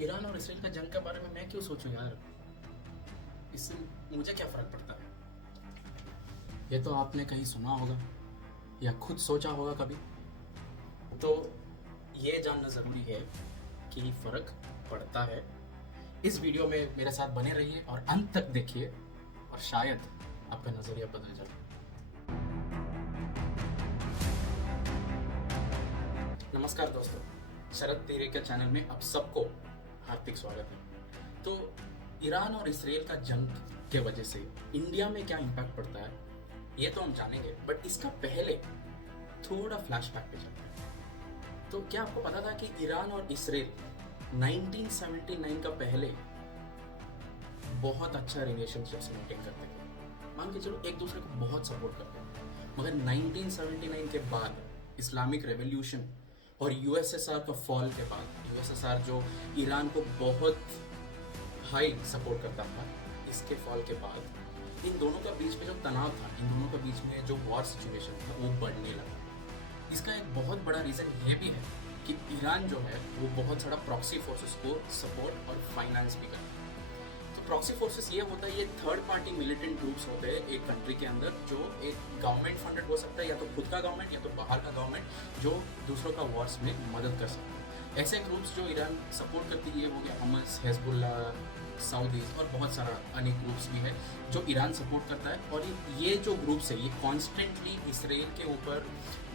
Iran और Israel का जंग के बारे में मैं क्यों सोचूं यार। इससे मुझे क्या फर्क पड़ता है। ये तो आपने कहीं सुना होगा या खुद सोचा होगा कभी। तो ये जानना ज़रूरी है कि फ़र्क पड़ता है। इस वीडियो में मेरे साथ बने रहिए और अंत तक देखिए और शायद आपका नज़रिया बदल जाए। नमस्कार दोस्तों, शरद तेरे के चैनल में आप सबको हार्दिक स्वागत है। तो ईरान और इसराइल का जंग के वजह से इंडिया में क्या इम्पैक्ट पड़ता है ये तो हम जानेंगे, बट इसका पहले थोड़ा फ्लैशबैक पे चलते हैं। तो क्या आपको पता था कि ईरान और इसराइल 1979 का पहले बहुत अच्छा रिलेशनशिप्स मेंटेन करते थे। मान के चलो एक दूसरे को बहुत सपोर्ट करते थे, मगर 1979 के बाद इस्लामिक रेवोल्यूशन और यूएसएसआर का फॉल के बाद, यूएसएसआर जो ईरान को बहुत हाई सपोर्ट करता था, इसके फॉल के बाद इन दोनों का बीच में जो तनाव था, इन दोनों के बीच में जो वॉर सिचुएशन था वो बढ़ने लगा। इसका एक बहुत बड़ा रीज़न ये भी है कि ईरान जो है वो बहुत सारा प्रॉक्सी फोर्सेस को सपोर्ट और फाइनेंस भी करता है। तो प्रॉक्सी फोर्सेस ये होता है, ये थर्ड पार्टी मिलिटेंट ग्रुप्स होते हैं एक कंट्री के अंदर, जो एक गवर्नमेंट फंडेड हो सकता है, या तो खुद का गवर्नमेंट या तो बाहर का गवर्नमेंट, जो दूसरों का वॉर्स में मदद कर सकता है। ऐसे ग्रुप्स जो ईरान सपोर्ट करती है, ये हो गया हमास, हिजबुल्ला, सऊदीज और बहुत सारा अन्य ग्रुप्स भी है जो ईरान सपोर्ट करता है। और ये जो ग्रुप्स है ये कॉन्स्टेंटली इसराइल के ऊपर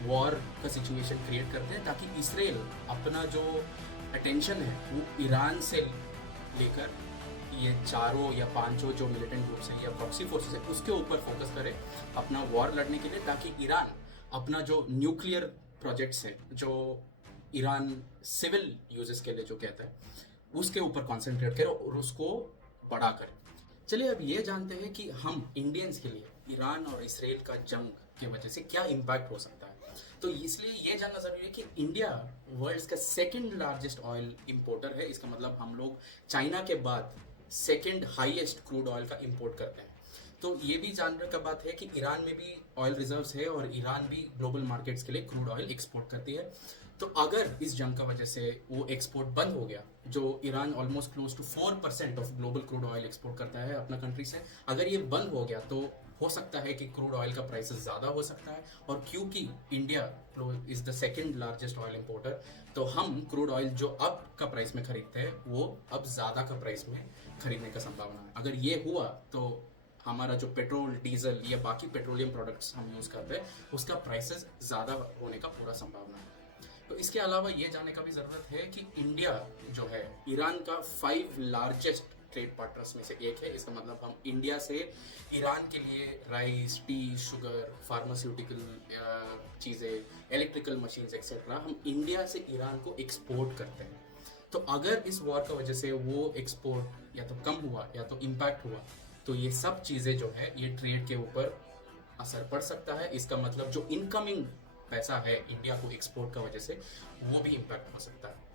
वॉर का सिचुएशन क्रिएट करते हैं, ताकि इसराइल अपना जो अटेंशन है वो ईरान से लेकर ये चारों या पांचों जो मिलिटेंट ग्रुप्स हैं या प्रॉक्सी फोर्सेस है उसके ऊपर फोकस करे अपना वॉर लड़ने के लिए, ताकि ईरान अपना जो न्यूक्लियर प्रोजेक्ट्स हैं, जो ईरान सिविल यूजेस के लिए जो कहता है, उसके ऊपर कॉन्सेंट्रेट करे और उसको बड़ा करे। चलिए अब ये जानते हैं कि हम इंडियंस के लिए ईरान और इसराइल का जंग के वजह से क्या इम्पैक्ट हो सकता है। तो इसलिए ये जानना जरूरी है कि इंडिया वर्ल्ड का सेकंड लार्जेस्ट ऑयल इंपोर्टर है। इसका मतलब हम लोग चाइना के बाद सेकंड हाईएस्ट क्रूड ऑयल का इंपोर्ट करते हैं। तो ये भी जानने का बात है कि ईरान में भी ऑयल रिजर्व्स है और ईरान भी ग्लोबल मार्केट्स के लिए क्रूड ऑयल एक्सपोर्ट करती है। तो अगर इस जंग का वजह से वो एक्सपोर्ट बंद हो गया, जो Iran almost close to 4% of global crude oil export करता है अपना कंट्री से, अगर ये बंद हो गया तो हो सकता है कि क्रूड ऑयल का प्राइसेस ज़्यादा हो सकता है। और क्योंकि India is the second largest oil importer, तो हम क्रूड ऑयल जो अब का प्राइस में खरीदते हैं वो अब ज़्यादा का प्राइस में खरीदने का संभावना है। अगर ये हुआ तो हमारा जो पेट्रोल, डीजल या बाकी पेट्रोलियम प्रोडक्ट्स हम यूज़ करते हैं उसका प्राइसेस ज़्यादा होने का पूरा संभावना है। तो इसके अलावा ये जानने का भी ज़रूरत है कि इंडिया जो है ईरान का 5 लार्जेस्ट ट्रेड पार्टनर्स में से एक है। इसका मतलब हम इंडिया से ईरान के लिए राइस, टी, शुगर, फार्मास्यूटिकल चीज़ें, इलेक्ट्रिकल मशीन्स एक्सेट्रा हम इंडिया से ईरान को एक्सपोर्ट करते हैं। तो अगर इस वॉर का वजह से वो एक्सपोर्ट या तो कम हुआ या तो इम्पैक्ट हुआ, तो ये सब चीज़ें जो है ये ट्रेड के ऊपर असर पड़ सकता है। इसका मतलब जो इनकमिंग पैसा है इंडिया को एक्सपोर्ट का वजह से, वो भी इम्पैक्ट हो सकता है।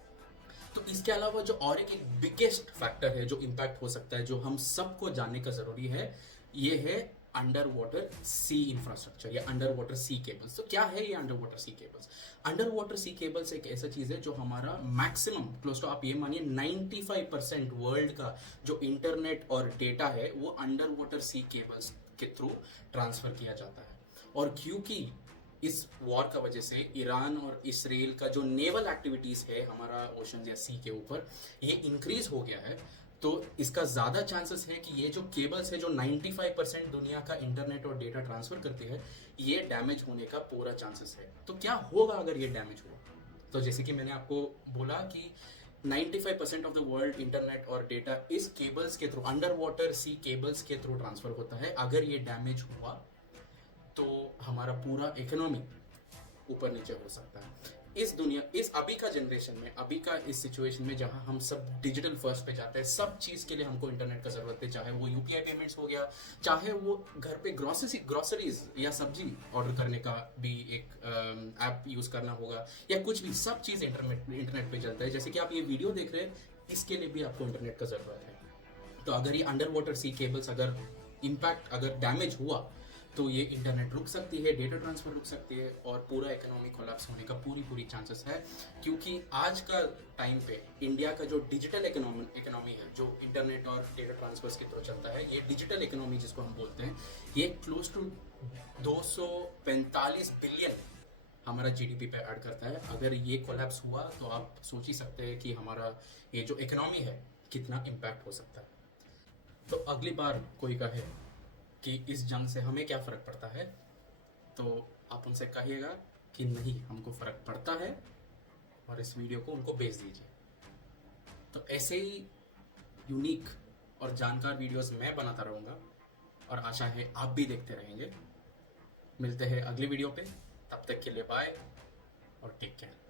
तो इसके अलावा जो और एक बिगेस्ट फैक्टर है जो इम्पैक्ट हो सकता है, जो हम सबको जानने का जरूरी है, ये है अंडर वाटर सी इंफ्रास्ट्रक्चर या अंडर वाटर सी केबल्स। तो क्या है ये अंडर वाटर सी केबल्स? अंडर वाटर सी केबल्स एक ऐसा चीज है जो हमारा मैक्सिमम क्लोज टू, आप ये मानिए 95% वर्ल्ड का जो इंटरनेट और डेटा है वो अंडर वाटर सी केबल्स के थ्रू ट्रांसफर किया जाता है। और क्योंकि इस वॉर का वजह से ईरान और इसराइल का जो नेवल एक्टिविटीज है हमारा ओशन या सी के ऊपर, ये इंक्रीज हो गया है, तो इसका ज़्यादा चांसेस है कि ये जो केबल्स है जो 95% दुनिया का इंटरनेट और डेटा ट्रांसफर करती है, ये डैमेज होने का पूरा चांसेस है। तो क्या होगा अगर ये डैमेज हुआ? तो जैसे कि मैंने आपको बोला कि 95% ऑफ द वर्ल्ड इंटरनेट और डेटा इस केबल्स के थ्रू, अंडर वाटर सी केबल्स के थ्रू ट्रांसफर होता है। अगर ये डैमेज हुआ तो हमारा पूरा इकोनॉमी ऊपर नीचे हो सकता है। इस दुनिया, इस अभी का जनरेशन में, अभी का इस सिचुएशन में जहां हम सब डिजिटल फर्स्ट पे जाते हैं, सब चीज़ के लिए हमको इंटरनेट का ज़रूरत है, चाहे वो यूपीआई पेमेंट्स हो गया, चाहे वो घर पे ग्रोसरीज या सब्जी ऑर्डर करने का भी एक ऐप यूज़ करना होगा, या कुछ भी, सब चीज़ इंटरनेट पे चलता है। जैसे कि आप ये वीडियो देख रहे हैं, इसके लिए भी आपको इंटरनेट का ज़रूरत है। तो अगर ये अंडर वाटर सी केबल्स अगर इम्पैक्ट, अगर डैमेज हुआ, तो ये इंटरनेट रुक सकती है, डेटा ट्रांसफर रुक सकती है और पूरा इकोनॉमी कोलैप्स होने का पूरी चांसेस है। क्योंकि आज का टाइम पे इंडिया का जो डिजिटल इकोनॉमी है, जो इंटरनेट और डेटा ट्रांसफर्स के थ्रू चलता है, ये डिजिटल इकोनॉमी जिसको हम बोलते हैं, ये क्लोज टू 245 बिलियन हमारा जीडीपी पे ऐड करता है। अगर ये कोलैप्स हुआ तो आप सोच ही सकते हैं कि हमारा ये जो इकोनॉमी है कितना इम्पैक्ट हो सकता है। तो अगली बार कोई कहे कि इस जंग से हमें क्या फ़र्क पड़ता है, तो आप उनसे कहिएगा कि नहीं, हमको फ़र्क पड़ता है, और इस वीडियो को उनको भेज दीजिए। तो ऐसे ही यूनिक और जानकार वीडियोस मैं बनाता रहूँगा और आशा है आप भी देखते रहेंगे। मिलते हैं अगली वीडियो पे, तब तक के लिए बाय और टेक केयर।